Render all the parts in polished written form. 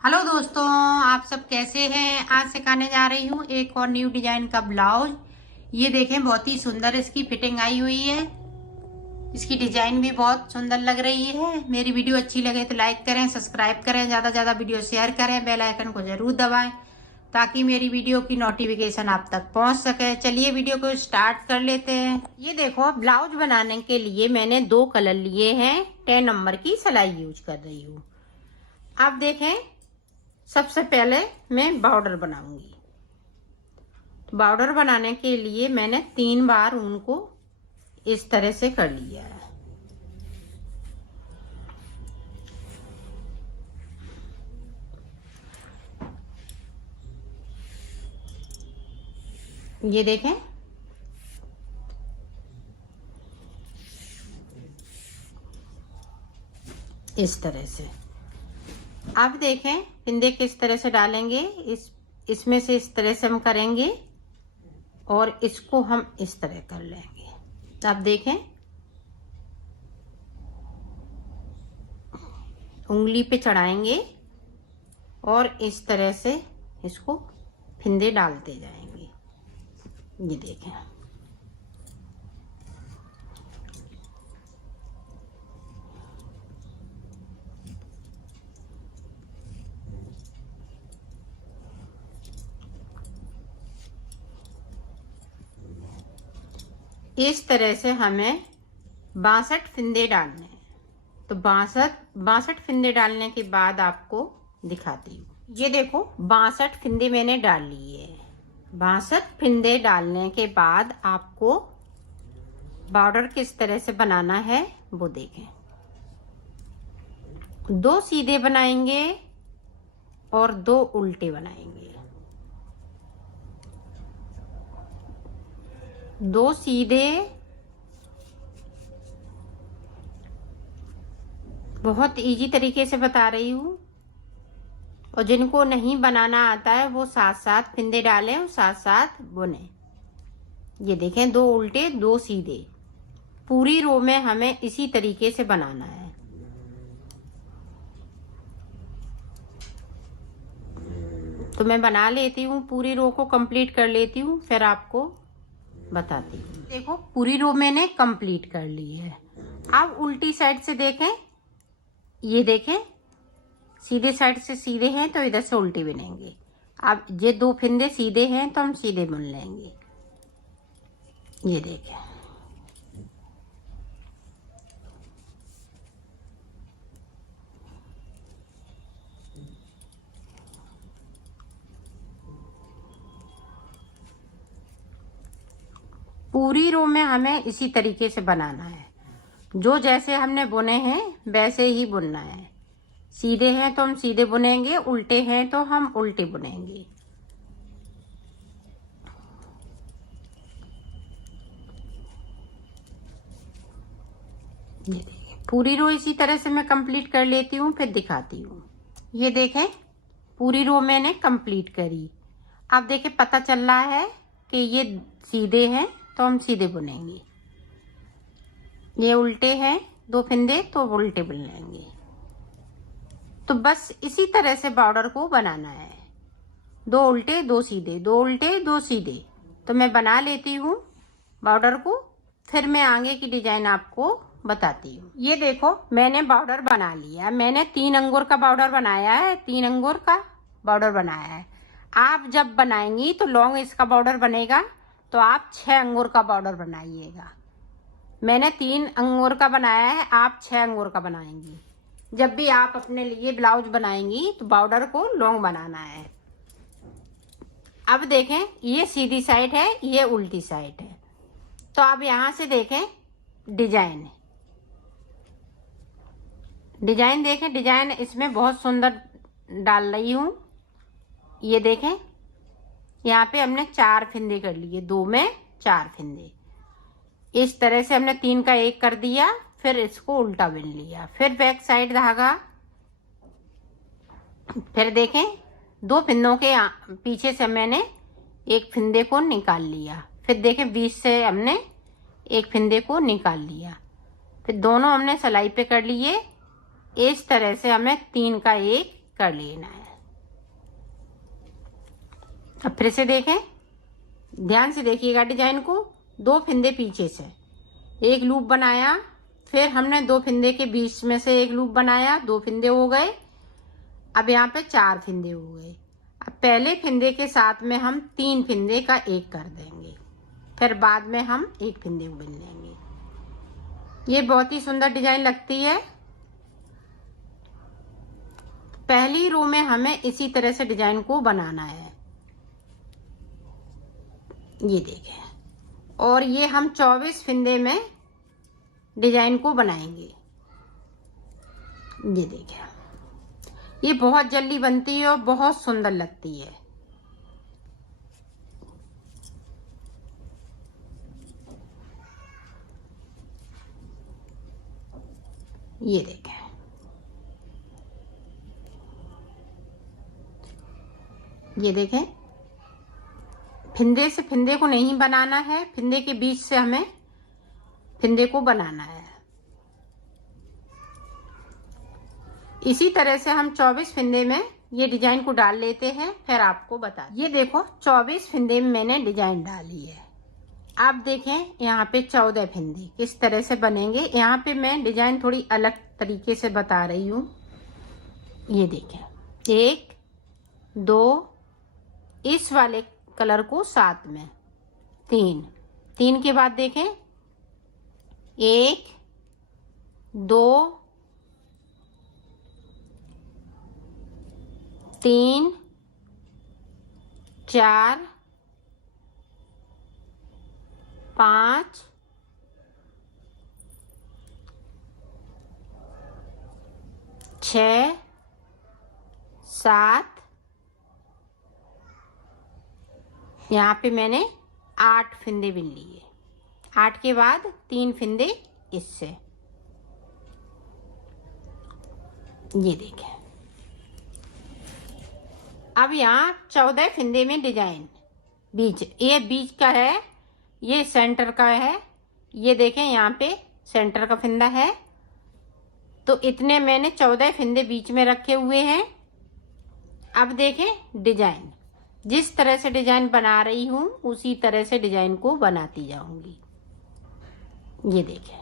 Hello दोस्तों, आप सब कैसे हैं। आज सिखाने जा रही हूँ एक और न्यू डिजाइन का ब्लाउज। ये देखें, बहुत ही सुंदर इसकी फिटिंग आई हुई है। इसकी डिजाइन भी बहुत सुंदर लग रही है। मेरी वीडियो अच्छी लगे तो लाइक करें, सब्सक्राइब करें, ज़्यादा से ज़्यादा वीडियो शेयर करें, बेल आइकन को ज़रूर दबाएं ताकि मेरी वीडियो की नोटिफिकेशन आप तक पहुंच सके। चलिए वीडियो को स्टार्ट कर लेते हैं। ये देखो, ब्लाउज बनाने के लिए मैंने 2 कलर लिए हैं। 10 नंबर की सिलाई यूज कर रही हूँ। आप देखें, सबसे पहले मैं बॉर्डर बनाऊंगी। तो बॉर्डर बनाने के लिए मैंने 3 बार ऊन को इस तरह से कर लिया है। ये देखें, इस तरह से। अब देखें, फिंदे किस तरह से डालेंगे। इसमें से इस तरह से हम करेंगे और इसको हम इस तरह कर लेंगे। तो आप देखें, उंगली पे चढ़ाएंगे और इस तरह से इसको फिंदे डालते जाएंगे। ये देखें, इस तरह से हमें 62 फिंदे डालने हैं। तो 62 फिंदे डालने के बाद आपको दिखाती हूँ। ये देखो, 62 फिंदे मैंने डाल लिए हैं। 62 फिंदे डालने के बाद आपको बॉर्डर किस तरह से बनाना है वो देखें। 2 सीधे बनाएंगे और 2 उल्टे बनाएंगे। 2 सीधे, बहुत इजी तरीके से बता रही हूँ। और जिनको नहीं बनाना आता है वो साथ साथ फिंदे डालें और साथ साथ बुने। ये देखें, 2 उल्टे 2 सीधे। पूरी रो में हमें इसी तरीके से बनाना है। तो मैं बना लेती हूँ, पूरी रो को कंप्लीट कर लेती हूँ, फिर आपको बताती हूँ। देखो, पूरी रो मैंने कंप्लीट कर ली है। अब उल्टी साइड से देखें। ये देखें, सीधे साइड से सीधे हैं तो इधर से उल्टे बनेंगे। अब ये 2 फिंदे सीधे हैं तो हम सीधे बुन लेंगे। ये देखें, पूरी रो में हमें इसी तरीके से बनाना है। जो जैसे हमने बुने हैं वैसे ही बुनना है। सीधे हैं तो हम सीधे बुनेंगे, उल्टे हैं तो हम उल्टे बुनेंगे। ये देखिए, पूरी रो इसी तरह से मैं कंप्लीट कर लेती हूँ, फिर दिखाती हूँ। ये देखें, पूरी रो मैंने कंप्लीट करी। अब देखें, पता चल रहा है कि ये सीधे हैं तो हम सीधे बुनेंगे। ये उल्टे हैं 2 फिंदे तो उल्टे बुन लेंगे। तो बस इसी तरह से बॉर्डर को बनाना है। 2 उल्टे 2 सीधे, 2 उल्टे 2 सीधे। तो मैं बना लेती हूँ बॉर्डर को, फिर मैं आगे की डिजाइन आपको बताती हूँ। ये देखो, मैंने बॉर्डर बना लिया। मैंने 3 अंगूर का बॉर्डर बनाया है। 3 अंगूर का बॉर्डर बनाया है। आप जब बनाएंगी तो लॉन्ग इसका बॉर्डर बनेगा, तो आप 6 अंगूर का बॉर्डर बनाइएगा। मैंने 3 अंगूर का बनाया है, आप 6 अंगूर का बनाएंगी। जब भी आप अपने लिए ब्लाउज बनाएंगी तो बॉर्डर को लॉन्ग बनाना है। अब देखें, ये सीधी साइड है, ये उल्टी साइड है। तो अब यहाँ से देखें डिजाइन। डिजाइन देखें, डिजाइन इसमें बहुत सुंदर डाल रही हूँ। ये देखें, यहाँ पे हमने 4 फिंदे कर लिए, 2 में 4 फिंदे। इस तरह से हमने 3 का 1 कर दिया, फिर इसको उल्टा बिन लिया, फिर बैक साइड धागा। फिर देखें, 2 फिंदों के पीछे से मैंने 1 फिंदे को निकाल लिया। फिर देखें, बीच से हमने 1 फिंदे को निकाल लिया। फिर दोनों हमने सिलाई पे कर लिए। इस तरह से हमें 3 का 1 कर लेना है। अब फिर से देखें, ध्यान से देखिएगा डिजाइन को। 2 फंदे पीछे से एक लूप बनाया, फिर हमने 2 फंदे के बीच में से एक लूप बनाया, 2 फंदे हो गए। अब यहाँ पे 4 फंदे हो गए। अब पहले फंदे के साथ में हम 3 फंदे का एक कर देंगे, फिर बाद में हम एक फंदे बुन लेंगे। ये बहुत ही सुंदर डिजाइन लगती है। पहली रो में हमें इसी तरह से डिजाइन को बनाना है, ये देखें। और ये हम 24 फंदे में डिजाइन को बनाएंगे, ये देखें। ये बहुत जल्दी बनती है और बहुत सुंदर लगती है। ये देखें, ये देखें। फंदे से फंदे को नहीं बनाना है, फंदे के बीच से हमें फंदे को बनाना है। इसी तरह से हम 24 फंदे में ये डिजाइन को डाल लेते हैं, फिर आपको बता। ये देखो 24 फंदे में मैंने डिजाइन डाली है। आप देखें यहाँ पे 14 फंदे किस तरह से बनेंगे। यहाँ पे मैं डिजाइन थोड़ी अलग तरीके से बता रही हूँ। ये देखें, 1 2, इस वाले कलर को साथ में 3 के बाद देखें 1 2 3 4 5 6 7, यहाँ पे मैंने 8 फंदे बुन लिए। 8 के बाद 3 फंदे इससे, ये देखें। अब यहाँ 14 फंदे में डिजाइन बीच, ये बीच का है, ये सेंटर का है। ये देखें यहाँ पे सेंटर का फंदा है, तो इतने मैंने 14 फंदे बीच में रखे हुए हैं। अब देखें डिजाइन, जिस तरह से डिजाइन बना रही हूँ उसी तरह से डिजाइन को बनाती जाऊंगी। ये देखें,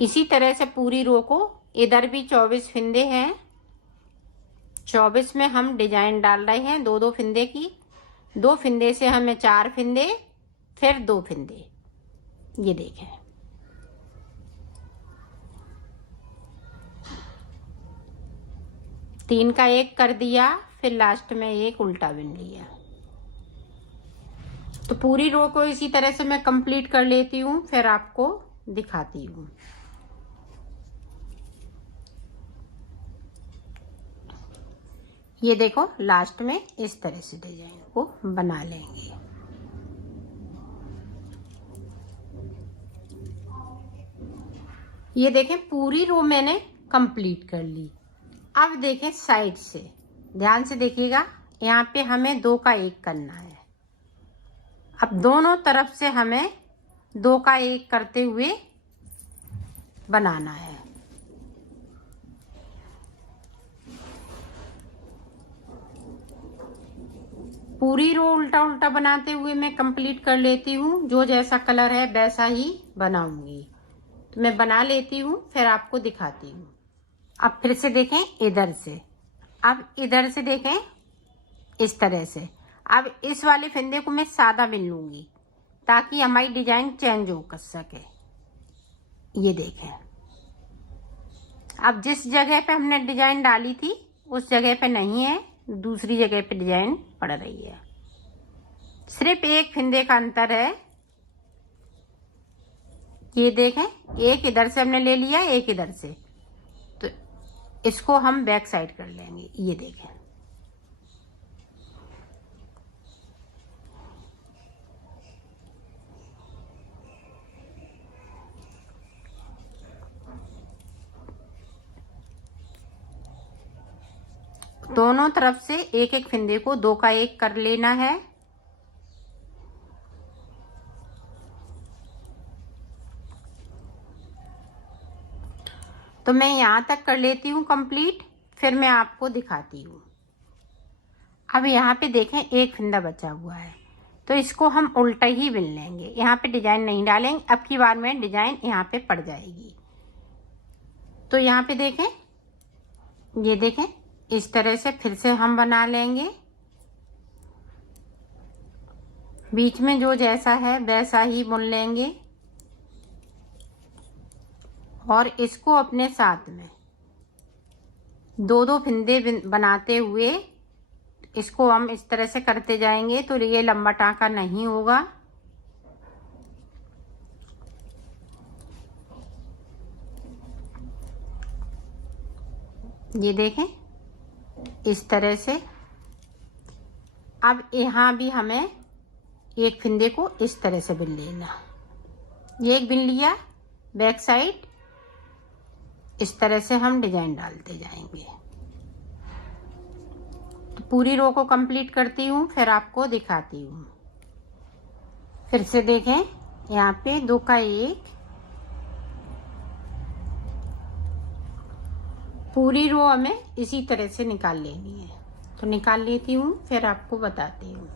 इसी तरह से पूरी रो को। इधर भी 24 फंदे हैं, 24 में हम डिजाइन डाल रहे हैं 2 2 फंदे की। 2 फंदे से हमें 4 फंदे, फिर 2 फंदे। ये देखें, तीन का एक कर दिया, फिर लास्ट में एक उल्टा बुन लिया। तो पूरी रो को इसी तरह से मैं कंप्लीट कर लेती हूँ, फिर आपको दिखाती हूँ। ये देखो लास्ट में इस तरह से डिजाइन को बना लेंगे। ये देखें पूरी रो मैंने कंप्लीट कर ली। अब देखें साइड से, ध्यान से देखिएगा, यहाँ पे हमें 2 का 1 करना है। अब दोनों तरफ से हमें 2 का 1 करते हुए बनाना है। पूरी रो उल्टा उल्टा बनाते हुए मैं कंप्लीट कर लेती हूँ। जो जैसा कलर है वैसा ही बनाऊंगी। तो मैं बना लेती हूँ, फिर आपको दिखाती हूँ। अब फिर से देखें इधर से, अब इधर से देखें इस तरह से। अब इस वाले फंदे को मैं सादा बिन लूंगी ताकि हमारी डिजाइन चेंज हो कर सके। ये देखें, अब जिस जगह पे हमने डिजाइन डाली थी उस जगह पे नहीं है, दूसरी जगह पे डिजाइन पड़ रही है। सिर्फ एक फंदे का अंतर है। ये देखें, एक इधर से हमने ले लिया, एक इधर से, तो इसको हम बैक साइड कर लेंगे। ये देखें, दोनों तरफ से एक एक फंदे को 2 का 1 कर लेना है। तो मैं यहाँ तक कर लेती हूँ कंप्लीट, फिर मैं आपको दिखाती हूँ। अब यहाँ पे देखें एक फंदा बचा हुआ है, तो इसको हम उल्टा ही बिन लेंगे, यहाँ पे डिजाइन नहीं डालेंगे। अब की बार में डिजाइन यहाँ पे पड़ जाएगी। तो यहाँ पे देखें, ये देखें इस तरह से फिर से हम बना लेंगे। बीच में जो जैसा है वैसा ही बुन लेंगे और इसको अपने साथ में 2-2 फंदे बनाते हुए इसको हम इस तरह से करते जाएंगे, तो ये लंबा टाँका नहीं होगा। ये देखें इस तरह से। अब यहाँ भी हमें एक फंदे को इस तरह से बिन लेना। ये एक बिन लिया, बैक साइड इस तरह से हम डिजाइन डालते जाएंगे। तो पूरी रो को कंप्लीट करती हूँ, फिर आपको दिखाती हूँ। फिर से देखें, यहाँ पे 2 का 1, पूरी रो हमें इसी तरह से निकाल लेनी है। तो निकाल लेती हूँ, फिर आपको बताती हूँ।